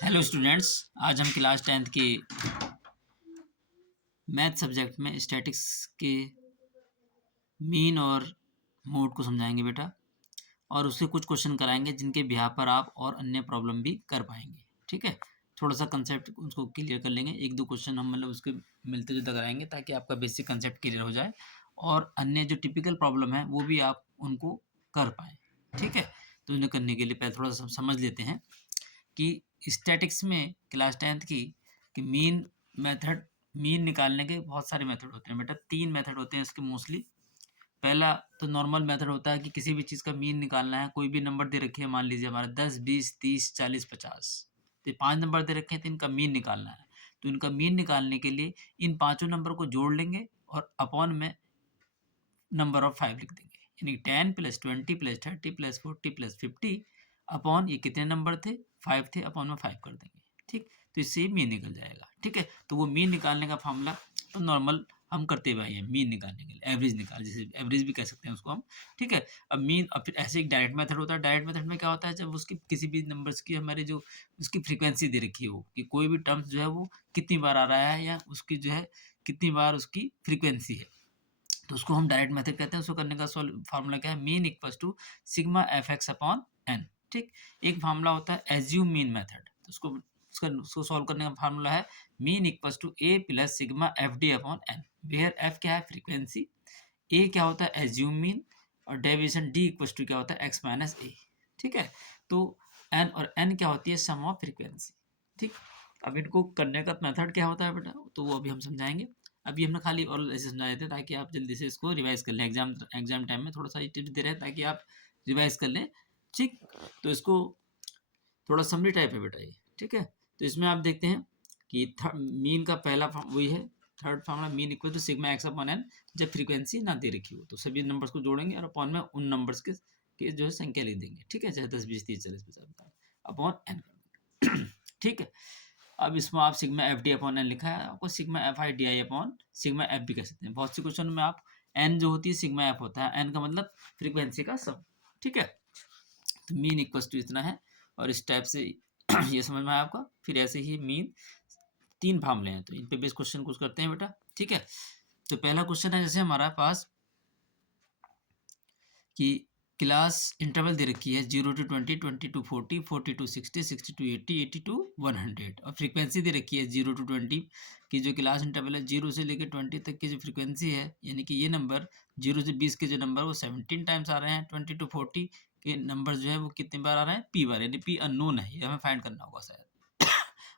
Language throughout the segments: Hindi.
हेलो स्टूडेंट्स, आज हम क्लास 10th के मैथ सब्जेक्ट में स्टैटिक्स के मीन और मोड को समझाएंगे बेटा। और उससे कुछ क्वेश्चन कराएंगे जिनके बिहार पर आप और अन्य प्रॉब्लम भी कर पाएंगे। ठीक है, थोड़ा सा कंसेप्ट उसको क्लियर कर लेंगे। एक दो क्वेश्चन हम मतलब उसके मिलते जुलते कराएंगे ताकि आपका बेसिक कंसेप्ट क्लियर हो जाए और अन्य जो टिपिकल प्रॉब्लम है वो भी आप उनको कर पाएँ। ठीक है, तो उन्हें करने के लिए पहले थोड़ा सा समझ लेते हैं कि स्टैटिक्स में क्लास 10th की कि मीन निकालने के बहुत सारे मेथड होते हैं बेटा। 3 मेथड होते हैं इसके मोस्टली। पहला तो नॉर्मल मेथड होता है कि किसी भी चीज़ का मीन निकालना है। कोई भी नंबर दे रखे हैं, मान लीजिए हमारा 10, 20, 30, 40, 50, तो 5 नंबर दे रखे हैं, तो इनका मीन निकालना है। तो इनका मीन निकालने के लिए इन पाँचों नंबर को जोड़ लेंगे और अपॉन में नंबर ऑफ 5 लिख देंगे, यानी 10 + 20 + 30 + 40 + 50 अपॉन ये कितने नंबर थे, 5 थे, अपॉन में 5 कर देंगे। ठीक, तो इससे मीन निकल जाएगा। ठीक है, तो वो मीन निकालने का फॉर्मूला तो नॉर्मल हम करते हुए आए हैं। मीन निकालने के लिए एवरेज निकाल, जैसे एवरेज भी कह सकते हैं उसको हम। ठीक है, अब मीन, अब फिर ऐसे एक डायरेक्ट मेथड होता है। डायरेक्ट मेथड में क्या होता है, जब उसकी किसी भी नंबर्स की हमारी जो उसकी फ्रीक्वेंसी दे रखी हो कि कोई भी टर्म्स जो है वो कितनी बार आ रहा है या उसकी जो है कितनी बार उसकी फ्रीक्वेंसी है, तो उसको हम डायरेक्ट मेथड कहते हैं। उसको करने का फार्मूला क्या है, mean equals to sigma F X upon N. ठीक, एक फार्मूला होता है एज्यूम मीन मेथड, तो उसको सॉल्व करने का फार्मूला है mean equals to A plus sigma F D upon N, where F क्या है फ्रीक्वेंसी, ए क्या होता है एज्यूम मीन, और डेविएशन डी इक्वल्स टू क्या होता है एक्स माइनस ए। ठीक है, तो एन और एन क्या होती है सम ऑफ फ्रीक्वेंसी। ठीक, अब इनको करने का मेथड क्या होता है बेटा, तो वो अभी हम समझाएंगे। अभी हमने खाली और ऐसे समझाए थे ताकि आप जल्दी से इसको रिवाइज कर लें। एग्जाम टाइम में थोड़ा सा टिप्स दे रहे हैं ताकि आप रिवाइज कर लें। ठीक, तो इसको थोड़ा समरी टाइप है बेटा ये। ठीक है, तो इसमें आप देखते हैं कि मीन का पहला वही है, third formula mean equal to sigma X upon N, जब फ्रीक्वेंसी ना दे रखी हो तो सभी नंबर्स को जोड़ेंगे और अपॉन में उन नंबर्स के जो है संख्या लिख देंगे। ठीक है, चाहे 10, 20, 30, 40, 50 अपॉन एन। ठीक है, अब इसमें आप sigma F D upon N लिखा है, आपको sigma F I D I upon sigma F भी कह सकते हैं। बहुत सी क्वेश्चन में आप एन जो होती है सिग्मा एफ होता है, एन का मतलब फ्रीक्वेंसी का सम। ठीक है, तो मीन इक्वल्स टू इतना है और इस टाइप से ये समझ में आया आपका। फिर ऐसे ही मीन 3 फार्मूले हैं, तो इन पे बेस क्वेश्चन कुछ करते हैं बेटा। ठीक है, तो पहला क्वेश्चन है जैसे हमारा पास कि क्लास इंटरवल दे रखी है 0 to 20, 20 to 40, 40 to 60, 60 to 80, 80 to 100, और फ्रीक्वेंसी दे रखी है 0 to 20 की जो क्लास इंटरवल है 0 से लेकर 20 तक की जो फ्रीक्वेंसी है, यानी कि ये नंबर 0 से 20 के जो नंबर वो 17 टाइम्स आ रहे हैं। 20 to 40 के नंबर जो है वो कितनी बार आ रहे हैं, पी बार, यानी पी अननोन है, ये हमें फाइंड करना होगा शायद।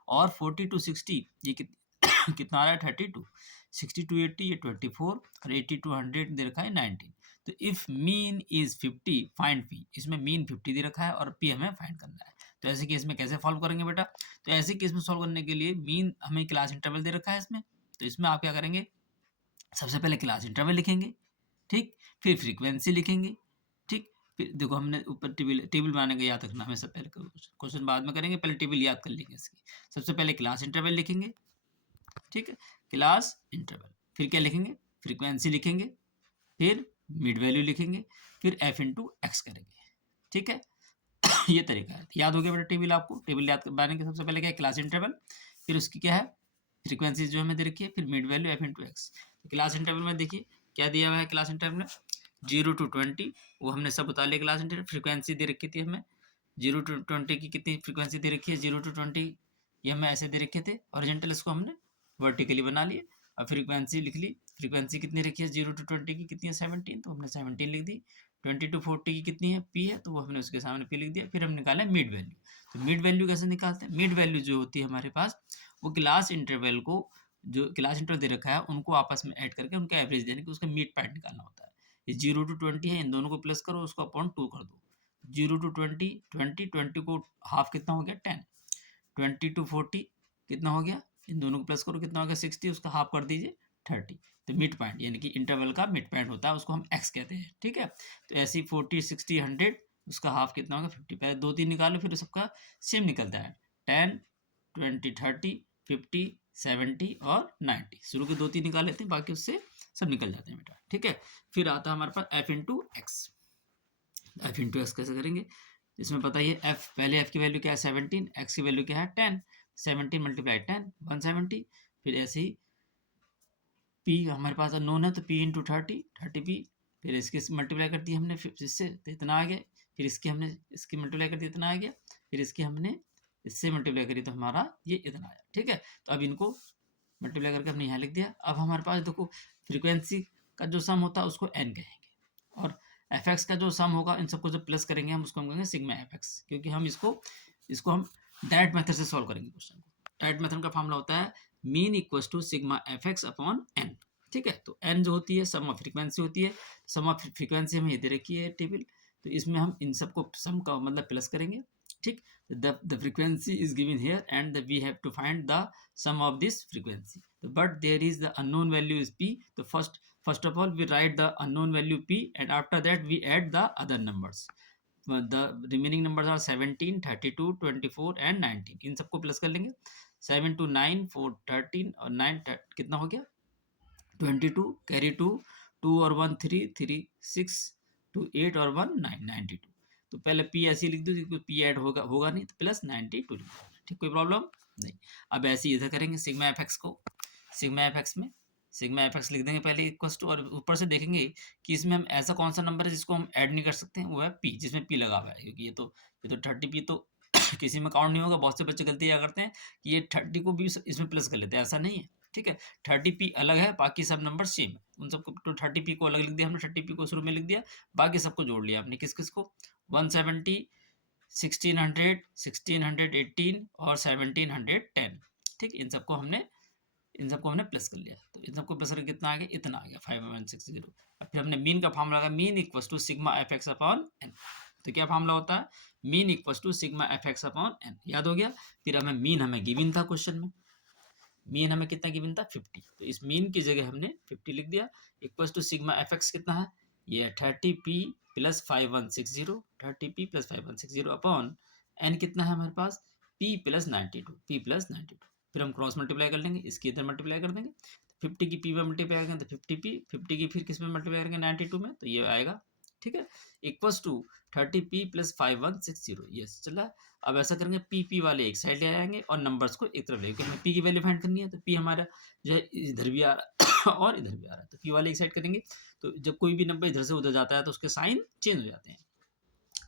और 40 to 60 ये कितना आ रहा है 32, 60 to 80 ये 24, और 80 to 100 दे रखा है 19। तो if mean is 50 find P, इसमें मीन 50 दे रखा है और पी हमें फाइंड करना है। तो ऐसे केस में कैसे सॉल्व करेंगे बेटा, तो ऐसे केस में सॉल्व करने के लिए मीन हमें क्लास इंटरवल दे रखा है इसमें, तो इसमें आप क्या करेंगे, सबसे पहले क्लास इंटरवल लिखेंगे। ठीक, फिर फ्रीक्वेंसी लिखेंगे। ठीक, फिर देखो हमने ऊपर टेबल टेबल बनाने का याद रखना, हमें सब पहले क्वेश्चन बाद में करेंगे, पहले टेबल याद कर लेंगे इसकी। सबसे पहले क्लास इंटरवल लिखेंगे। ठीक है, क्लास इंटरवल, फिर क्या लिखेंगे, फ्रीक्वेंसी लिखेंगे, फिर मिड वैल्यू लिखेंगे, फिर एफ इंटू एक्स करेंगे। ठीक है, ये तरीका है। याद हो गया बेटा टेबल, आपको टेबल याद बनाने के सबसे पहले क्या है क्लास इंटरवल, फिर उसकी क्या है फ्रीक्वेंसी जो हमें दे रखी है, फिर mid value F into x. तो क्लास इंटरवल में देखिए क्या दिया हुआ है, क्लास इंटरवल में 0 to 20 वो हमने सब बता लिया। क्लास इंटरवल फ्रीक्वेंसी दे रखी थी हमें 0 to 20 की कितनी फ्रीक्वेंसी दे रखी है, 0 to 20 ये हमें ऐसे दे रखे थे ओरिजेंटल, इसको हमने वर्टिकली बना लिए और फ्रीक्वेंसी लिख ली। फ्रीक्वेंसी कितनी रखी है 0 to 20 की कितनी है 17, तो हमने 17 लिख दी। 20 to 40 की कितनी है पी है, तो वो हमने उसके सामने पी लिख दिया। फिर हम निकाले मिड वैल्यू। तो मिड वैल्यू कैसे निकालते हैं, मिड वैल्यू जो होती है हमारे पास वो क्लास इंटरवल को, जो क्लास इंटरवल दे रखा है उनको आपस में ऐड करके उनका एवरेज देने की उसका मिड पॉइंट निकालना होता है। ये 0 to 20 है, इन दोनों को प्लस करो, उसको अपॉन 2 कर दो। 0 to 20, 20, 20 को हाफ कितना हो गया 10, 20 to 40 कितना हो गया, इन दोनों को प्लस करो कितना हो गया 60, उसका हाफ कर दीजिए 30। तो मिड पॉइंट यानी कि इंटरवल का मिड पॉइंट होता है, उसको हम एक्स कहते हैं। ठीक है, तो ऐसे ही 40, 60, 100 उसका हाफ कितना होगा 50। पहले 2, 3 निकालो, फिर सबका सेम निकलता है 10, 20, 30, 50, 70 और 90। शुरू के 2, 3 निकाल लेते हैं, बाकी उससे सब निकल जाते हैं बेटा। ठीक है, फिर आता है हमारे पास F into X. F into X कैसे करेंगे, इसमें पता ही है एफ, पहले एफ की वैल्यू क्या है 17, एक्स की वैल्यू क्या है 10, 17 मल्टीप्लाई 10 170, फिर ऐसे ही पी हमारे पास नोन है तो पी इंटू 30 पी, फिर इसके मल्टीप्लाई कर दिया हमने फिर इससे तो इतना आ गया, फिर इसकी हमने इसकी मल्टीप्लाई कर दी इतना आ गया, फिर इसकी हमने इससे मल्टीप्लाई करी तो हमारा ये इतना आया। ठीक है, तो अब इनको मल्टीप्लाई करके हमने यहाँ लिख दिया। अब हमारे पास देखो फ्रीक्वेंसी का जो सम होता है उसको एन कहेंगे, और एफ एक्स का जो सम होगा इन सबको जब प्लस करेंगे हम उसको हम कहेंगे सिग्मा एफ एक्स, क्योंकि हम इसको हम डायरेक्ट मेथड से सॉल्व करेंगे क्वेश्चन को। डायरेक्ट मेथड का फॉर्मूला होता है mean equals to sigma F X upon N. ठीक है, तो एन जो होती है सम ऑफ फ्रीक्वेंसी होती है, सम ऑफ फ्रीक्वेंसी हमें ये दे रखी है टेबल, तो इसमें हम इन सबको सम का मतलब प्लस करेंगे। ठीक, the frequency is given here and we have to find the sum of this frequency, but there is the unknown value is p, so first of all we write the unknown value p and after that we add the other numbers. The remaining numbers are 17 32 24 and 19, इन सबको प्लस कर लेंगे। 7 to 9 4 13 और 9 कितना हो गया 22, कैरी 2 2 और 1 3 3 6 2 8 और 1 9 92। तो पहले पी ऐसे लिख दो क्योंकि पी ऐड होगा नहीं, तो प्लस 92 लिख दो। ठीक, कोई प्रॉब्लम नहीं। अब ऐसे ही इधर करेंगे सिग्मा एफ एक्स को, सिग्मा एफ एक्स में सिग्मा एफ एक्स लिख देंगे पहले इक्वल्स टू, और ऊपर से देखेंगे कि इसमें हम ऐसा कौन सा नंबर है जिसको हम ऐड नहीं कर सकते हैं, वो है पी, जिसमें पी लगा हुआ है, क्योंकि ये तो 30 पी तो किसी में काउंट नहीं होगा। बहुत से बच्चे गलती क्या करते हैं कि ये 30 को भी इसमें प्लस कर लेते हैं, ऐसा नहीं है। ठीक है, 30p अलग है, बाकी सब नंबर सेम है, उन सबको तो 30p को अलग लिख दिया हमने, 30p को शुरू में लिख दिया, बाकी सबको जोड़ लिया हमने। किस किस को 170 1600 1618 और 1710। ठीक, इन सबको हमने प्लस कर लिया, तो इन सबको प्लस करके कितना आ गया इतना आ गया 5160। अब फिर हमने मीन का फॉर्मूला लगा, mean equals to sigma F X upon N. तो क्या फॉर्मूला होता है mean equals to sigma F X upon N, याद हो गया। फिर हमें गिवन था क्वेश्चन में, मीन हमें कितना गिवन था 50, तो इस मीन की जगह हमने 50 लिख दिया। Equals to sigma F X कितना है ये 30p plus 5160, 30p plus 5160 upon N कितना है हमारे पास p प्लस 92। फिर हम क्रॉस मल्टीप्लाई कर लेंगे, इसकी इधर मल्टीप्लाई कर देंगे, 50 की p में मल्टीप्लाई करेंगे तो 50p, 50 की फिर किस में मल्टीप्लाई करेंगे 92 में, तो ये आएगा। ठीक है, equals to 30p plus 5160, yes चला। अब ऐसा करेंगे पी वाले एक साइड ले आएंगे और नंबर्स को एक तरफ लेके, हमें पी की वैल्यू फाइंड करनी है, तो पी हमारा जो है इधर भी आ रहा है और इधर भी आ रहा है, तो पी वाले एक साइड करेंगे, तो जब कोई भी नंबर इधर से उधर जाता है तो उसके साइन चेंज हो जाते हैं।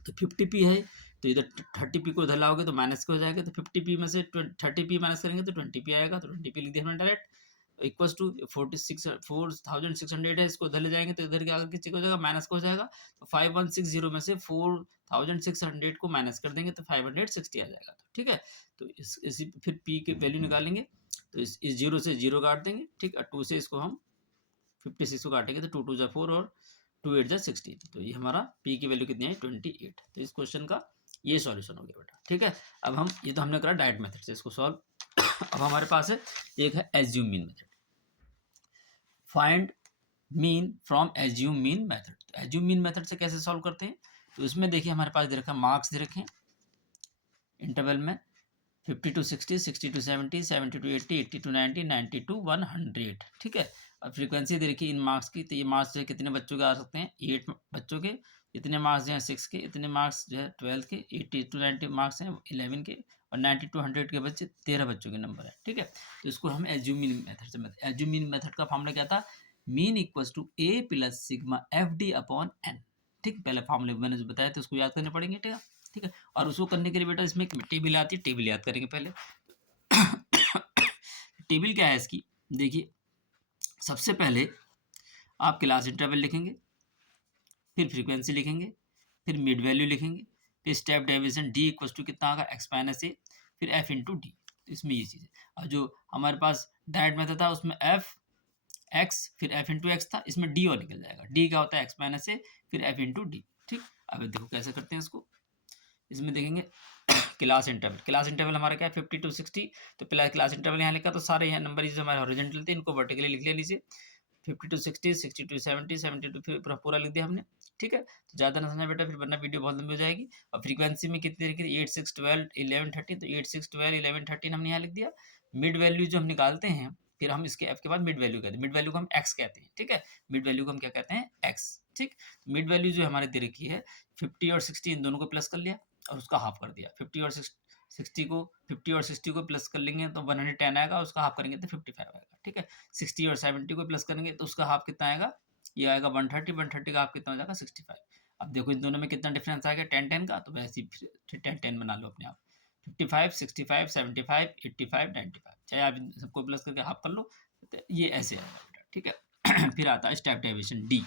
तो 50p है तो इधर 30p को इधर लाओगे तो माइनस हो जाएगा, तो 50p में से 30p माइनस करेंगे तो 20p आएगा, तो 20p लिख दिया हमने डायरेक्ट। इक्वल्स टू 4600 है, इसको इधर ले जाएंगे तो इधर के आगे किसी को हो जाएगा माइनस हो जाएगा, तो 5160 में से 4600 को माइनस कर देंगे तो 560 आ जाएगा। तो ठीक है, तो इसी फिर p की वैल्यू निकालेंगे, तो इस जीरो से जीरो काट देंगे। ठीक है, 2 से इसको हम 56 को काटेंगे तो 2 2 जा 4 और 2 8 जा 16, तो ये हमारा p की वैल्यू कितनी है 28। तो इस क्वेश्चन का ये सॉल्यूशन हो गया बेटा। ठीक है, अब हम ये तो हमने करा डायरेक्ट मेथड से इसको सॉल्व। अब हमारे पास है एक है assume mean method, find mean from assume mean method. तो एज्यूम मीन मेथड से कैसे सॉल्व करते हैं, तो इसमें देखिए हमारे पास दे रखा है मार्क्स दे रखे हैं इंटरवल में 50 to 60 60 to 70 70 to 80 80 to 90 90 to 100। ठीक है, अब फ्रीक्वेंसी दे रखी है इन मार्क्स की, तो ये मार्क्स जो है कितने बच्चों के आ सकते हैं 8 बच्चों के, इतने मार्क्स जो हैं 6 के, इतने मार्क्स जो है 12 के, 80 to 90 मार्क्स हैं 11 के, और 90 to 100 के बच्चे 13 बच्चों के नंबर है। ठीक है, तो इसको हम एज्यूम मीन मेथड से, एज्यूम मीन मेथड का फॉर्मूला क्या था mean equals to A plus sigma F D upon N. ठीक, पहले फॉर्मूले मैंने जो बताया तो उसको याद करने पड़ेंगे। ठीक है, ठीक है, और उसको करने के लिए बेटा इसमें एक टेबल आती है, टेबल याद करेंगे पहले। टेबल क्या है इसकी, देखिए सबसे पहले आप क्लास इंटरवल लिखेंगे, फिर फ्रीक्वेंसी लिखेंगे, फिर मिड वैल्यू लिखेंगे, फिर step deviation D equal to कितना आएगा एक्स माइनस ए, फिर एफ इंटू डी। इसमें ये चीज़ है, और जो हमारे पास डायरेक्ट मेथड था उसमें एफ एक्स फिर एफ इंटू एक्स था, इसमें डी और निकल जाएगा, डी का होता है एक्स माइनस ए फिर एफ इंटू डी। ठीक, अब देखो कैसे करते हैं इसको, इसमें देखेंगे क्लास इंटरवल हमारा क्या है 50 to 60, तो पहला क्लास इंटरवल यहाँ लिखा, तो सारे यहाँ नंबर जो हमारे हॉरिजॉन्टल थे इनको वर्टिकली लिख लिया नीचे, 50 to 60 60 to 70 70 to फिर पूरा लिख दिया हमने। ठीक है, तो ज़्यादा ना समझना बेटा, फिर वरना वीडियो बहुत लंबी हो जाएगी। और फ्रीक्वेंसी में कितनी तरीके 8 6 12 11 13, तो 8 6 12 11 13 हमने यहाँ लिख दिया। मिड वैल्यू जो हम निकालते हैं, फिर हम इसके एफ के बाद मिड वैल्यू कहते हैं, मिड वैल्यू को हम एक्स कहते हैं। ठीक है, मिड वैल्यू को हम क्या कहते हैं एक्स। ठीक, मिड वैल्यू जो हमारे दे रखी है 50 और 60 इन दोनों को प्लस कर लिया, और उसका हाफ कर दिया। 50 और 60 को प्लस कर लेंगे तो 110 आएगा, उसका हाफ करेंगे तो 55 आएगा, ठीक है। 60 और 70 को प्लस करेंगे तो उसका हाफ कितना आएगा, ये आएगा 130, 130 का हाफ कितना हो जाएगा 65। अब देखो इन दोनों में कितना डिफरेंस आ गया 10-10 का, तो वैसे ही 10-10 बना लो अपने आप। 55, 65, 75, 85, 95, चाहे आप इन सबको प्लस करके हाफ कर लो, तो ये ऐसे आएगा बेटा, ठीक है। फिर आता है स्टेप डेविएशन डी।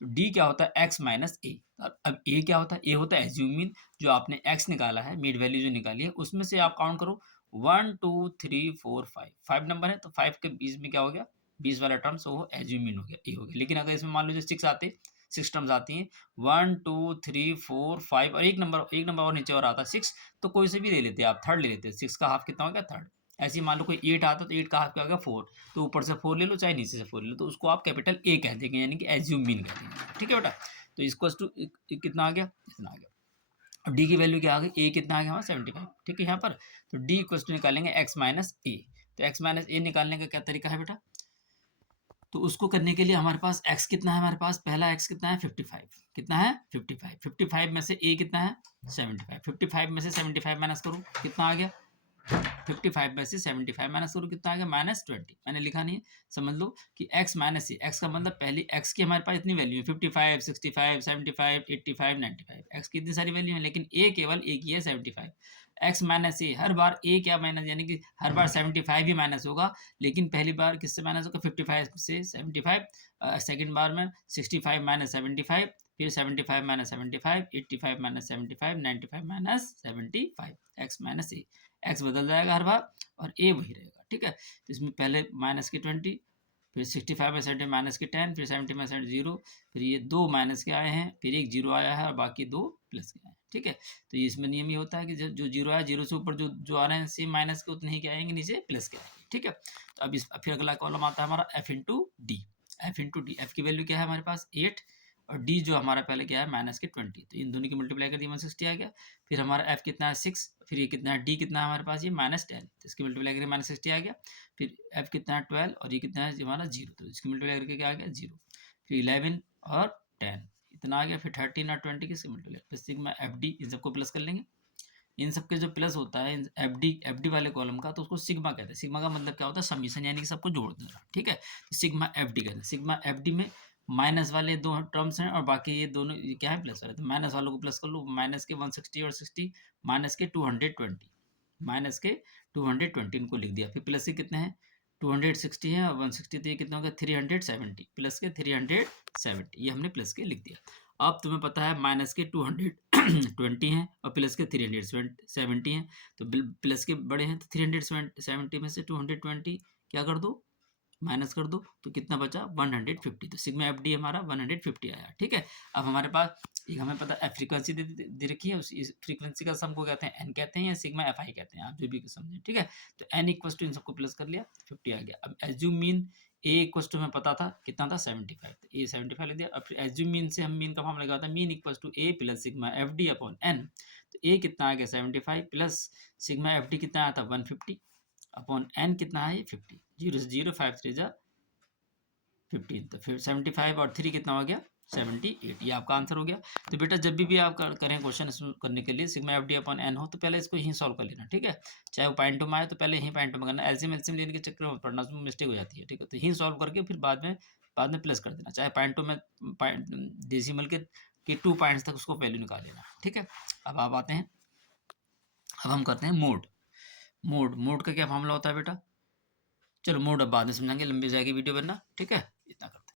तो डी क्या होता है, एक्स माइनस ए। अब ए क्या होता है, ए होता है एज्यूम मीन। जो आपने एक्स निकाला है, मीन वैल्यू जो निकाली है, उसमें से आप काउंट करो 1 2 3 4 5, 5 नंबर है तो 5 के 20 में क्या हो गया, 20 वाला टर्म्स वो एज्यूम मीन हो गया, ए हो गया। लेकिन अगर इसमें मान लीजिए 6 आते, 6 टर्म्स आती हैं, 1 2 3 4 5 और एक नंबर और नीचे और आता 6, तो कोई से भी ले लेते आप, थर्ड ले लेते। 6 का हाफ कितना हो गया, थर्ड। ऐसे ही मान लो कोई 8 आता तो 8 का हाफ क्या हो गया, 4। तो ऊपर से 4 ले लो चाहे नीचे से 4 ले लो, तो उसको आप कैपिटल ए कह देंगे, यानी कि एज्यूम मीन कह देंगे, ठीक है बेटा। तो इसको टू कितना आ गया, इतना आ गया। अब डी की वैल्यू क्या आ गई, ए कितना आ गया हमारा 75, ठीक है। यहाँ पर तो डी इक्वल टू निकालेंगे एक्स माइनस ए। तो एक्स माइनस ए निकालने का क्या तरीका है बेटा, तो उसको करने के लिए हमारे पास x कितना है, हमारे पास पहला x कितना है 55, कितना है 55, 55 में से a कितना है 75, 55 में से 75 माइनस करो कितना आ गया, 55 में से 75 माइनस करो कितना आ गया -20। मैंने लिखा नहीं है, समझ लो कि x माइनस ए, एक्स का मतलब पहले x की हमारे पास इतनी वैल्यू है 55, 65, 75, 85, 95, x की इतनी सारी वैल्यू है, लेकिन a केवल एक ही है 75। x minus A, her bar a क्या माइनस, यानी कि हर बार 75 ही माइनस होगा, लेकिन पहली बार किससे माइनस होगा 55 से 75, सेकेंड बार में 65 माइनस 75, फिर 75 minus 75, 85 minus 75, 95 minus 75, X minus A. X बदल जाएगा हर बार और ए वही रहेगा, ठीक है। तो इसमें पहले माइनस की 20, फिर 65 में 70 माइनस की 10, फिर 70 में 70 जीरो, फिर ये 2 माइनस के आए हैं, फिर एक जीरो आया है और बाकी 2 प्लस के आए हैं, ठीक है। तो ये इसमें नियम ये होता है कि जो जीरो आया, जीरो से ऊपर जो आ रहे हैं सेम माइनस के उतने ही क्या आएंगे, नीचे प्लस के आएंगे, ठीक है। तो अब फिर अगला कॉलम आता है हमारा F into D. F into D, F की वैल्यू क्या है हमारे पास 8, और डी जो हमारा पहले क्या है माइनस के 20, तो इन दोनों की मल्टीप्लाई कर दी 160 आ गया। फिर हमारा एफ कितना है 6, फिर ये कितना है डी कितना है हमारे पास ये -10, तो इसकी मल्टीप्लाई करके -60 आ गया। फिर एफ कितना है 12 और ये कितना है हमारा 0, तो इसकी मल्टीप्लाई करके क्या आ गया 0। फिर 11 और 10 इतना आ गया। फिर 13 और 20 की मल्टीप्लाई, फिर सिग्मा एफ डी, इन सबको प्लस कर लेंगे। इन सबके जो प्लस होता है एफ डी वाले कॉलम का, तो उसको सिग्मा कहते हैं। सिग्मा का मतलब क्या होता है, समीशन, यानी कि सबको जोड़ देना, ठीक है। तो सिग्मा एफ डी कहते हैं। सिग्मा एफ डी में माइनस वाले दो टर्म्स हैं और बाकी ये दोनों ये क्या है प्लस वाले, तो माइनस वालों को प्लस कर लो। माइनस के 160 और 60, माइनस के 220, माइनस के 220 इनको लिख दिया। फिर प्लस के कितने हैं 260 है और 160, तो ये कितना होगा 370, प्लस के 370, ये हमने प्लस के लिख दिया। अब तुम्हें पता है माइनस के 220 हैं और प्लस के 370 हैं, तो प्लस के बड़े हैं तो 370 में से 220 क्या कर दो, माइनस कर दो, तो कितना बचा 150। तो सिग्मा एफ डी हमारा 150 आया, ठीक है। अब हमारे पास एक हमें पता है फ्रीक्वेंसी दे रखी है, उस फ्रीक्वेंसी का सम को कहते हैं एन कहते हैं या सिग्मा एफ आई कहते हैं, आप जो भी समझें, ठीक है। तो एन इक्वल टू इन सबको प्लस कर लिया 50 आ गया। अब assume mean A equal to हमें पता था कितना था 75, तो ए 75 ले दिया। अब फिर एज्यूम मीन से हम मीन का फॉर्मूला लगा था, mean equal to A plus sigma F D upon N. तो ए कितना आ गया 75 प्लस सिग्मा एफ डी कितना आया था 150 अपॉन एन कितना है 50, 0 से 0, 5 3 जा 15, तो फिर 75 और 3 कितना हो गया 78, ये आपका आंसर हो गया। तो बेटा जब भी आप करें क्वेश्चन करने के लिए sigma F D upon N हो, तो पहले इसको यहीं सॉल्व कर लेना, ठीक है। चाहे वो पॉइंटों में आए तो पहले यहीं पॉइंटों में करना, एलसीएम एलसीएम लेने के चक्कर में पढ़ना उसमें मिस्टेक हो जाती है, ठीक है। तो यहीं सॉल्व करके फिर बाद में प्लस कर देना, चाहे पॉइंटों में डेसिमल के 2 पॉइंट्स तक उसको वैल्यू निकाल लेना, ठीक है। अब आप आते हैं, अब हम करते हैं मोड का क्या मामला होता है बेटा, चलो मोड अब बाद में समझाएंगे, लंबी जाएगी वीडियो बनना, ठीक है।